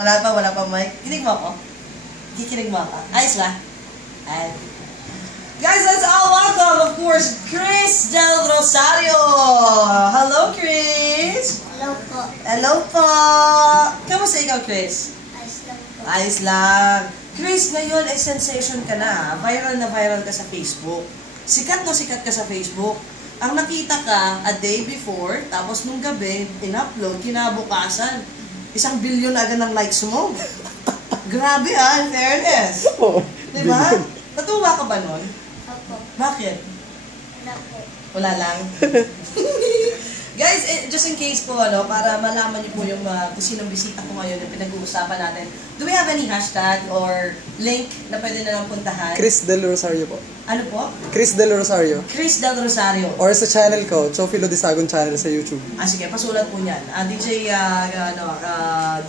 Wala pa, Mike. Kinig mo ako? Kikinig mo ako? Ayos ba? Ay. Guys, let's all welcome, of course, Chris Del Rosario. Hello, Chris. Hello po. Hello po. Kamusta ikaw, Chris? Ayos lang po. Ayos lang. Chris, ngayon ay sensation ka na. Viral na viral ka sa Facebook. Sikat na sikat ka sa Facebook. Ang nakita ka a day before, tapos nung gabi, in-upload, kinabukasan. 1 billion agad ng likes mo. Grabe in fairness. Diba? Natuwa ka ba nun? Opo. Bakit? Wala po. Wala lang. Guys, just in case po, para malaman niyo po yung kung sinong bisita ko ngayon yung pinag-uusapan natin. Do we have any hashtag or link na pwede na lang puntahan? Chris Del Rosario po. Ano po? Chris Del Rosario. Chris Del Rosario. Or sa channel ko, Chofilo Disagon channel sa YouTube. Sige, pasulat po niyan. DJ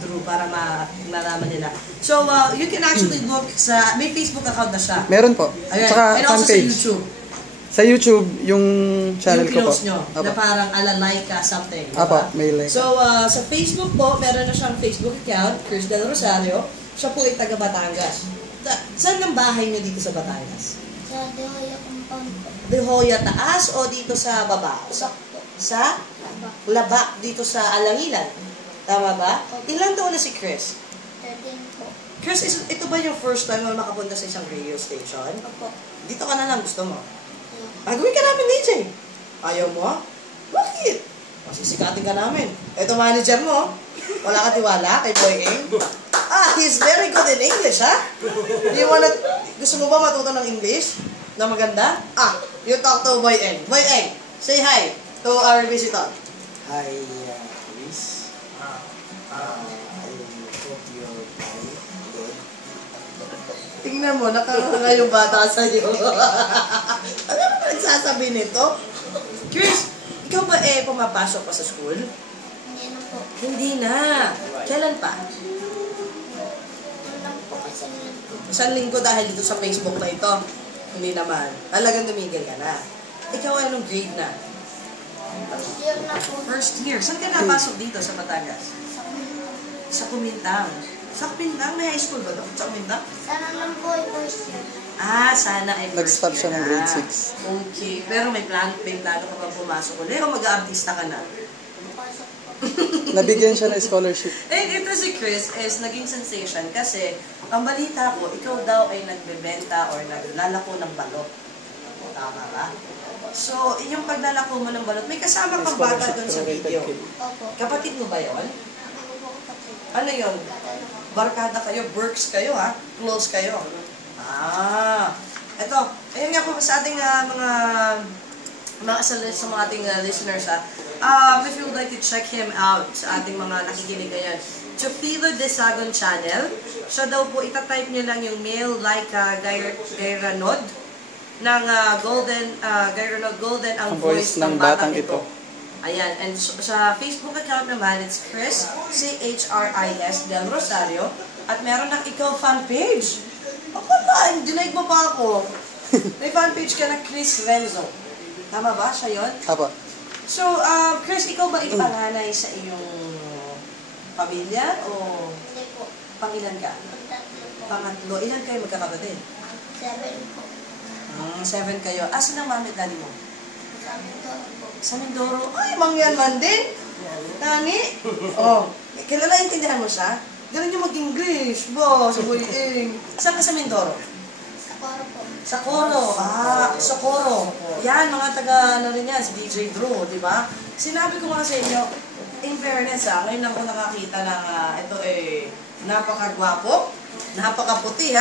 Drew para malaman nila. So, you can actually look sa, may Facebook account na siya. Meron po. Ayan. Tsaka And also sa fanpage. YouTube. Sa YouTube, yung channel yung ko po. close nyo, na parang ala-like something. Apa, may link. So, sa Facebook po, meron na siyang Facebook account, Chris Del Rosario. Siya po ay taga Batangas. Saan ang bahay niyo dito sa Batangas? Sa De Hoya compound po. De Hoya taas o dito sa baba? Sa Labak. Labak, dito sa Alangilan. Tama ba? Ilan taon na si Chris? 13 po. Chris, ito ba yung first time mo makapunta sa isang radio station? Opo. Dito ka na lang, gusto mo? Gawin ka namin, DJ. Ayaw mo? Bakit? Masisikatin ka namin. Ito manager mo. Wala ka tiwala kay Boy Eng? He's very good in English, ha? Gusto mo ba matuto ng English? Na maganda? You talk to Boy Eng. Boy Eng, say hi to our visitor. Hi, Chris. I hope you're fine. Good. Tingnan mo, nakakanga yung bata sa'yo. Ano ba nagsasabi nito? Chris, ikaw ba pumapasok pa sa school? Hindi na po. Hindi na. Kailan pa? Wala po kasi lang po. Isang linggo dahil dito sa Facebook na ito. Hindi naman. Talagang tumigil ka na. Ikaw anong grade na? First year na po. First year. Saan ka napasok dito sa Batangas? Sa Kumintang. Sa Kumintang. Sa Kumintang? May high school ba ito? Sa Kumintang? Sana lang po ay first year. Sana ay first Nag-stop siya ng grade 6. Okay. Pero may plano ka bang pumasok ulit o mag-aartista ka na? Pasok po. Nabigyan siya ng scholarship. Ito si Chris is naging sensation kasi ang balita ko, ikaw daw ay nagbebenta or naglalako ng balot. Tama ba? So, yung paglalako mo ng balot, may kasama kang bata doon sa video. Opo. Kapatid mo ba yun? Ako po kapatid. Ano yun? Barkada kayo, works kayo ha? Close kayo. Ito. Ayun nga po sa ating sa mga ating listeners ha. If you would like to check him out sa ating mga nakikinig ngayon, Chofilo Disagon channel. Siya daw po, itatype niyo lang yung male like Gayranod ng Gayranod Golden ang voice ng batang ito. Ayan, and sa Facebook account naman, it's Chris, C-H-R-I-S, Del Rosario, at meron na ikaw fan page. Dinaig mo pa ako. May fan page ka na Chris Renzo. Tama ba? Siya yun? Apa. So, Chris, ikaw ba ipanganay sa iyong pamilya o Hindi po. pangilan ka? Tatlo po. Pangatlo. Ilan kayo magkakapatid? 7 po. 7 kayo. Asan ang mami at daddy mo? Sa Mindoro po. Sa Mindoro. Ay, mangyan man din. Tani? Kilala intindihan mo siya? Ganun yung mag-English. Ba, sa Boy Eng. Saan ka sa Mindoro? Sa Coro po. Sa Coro. Sa Coro. Yan, mga taga, rin yan, si DJ Drew, di ba? Sinabi ko nga sa inyo, in fairness ngayon lang ko nakakita ng ito napakagwapo, napakaputi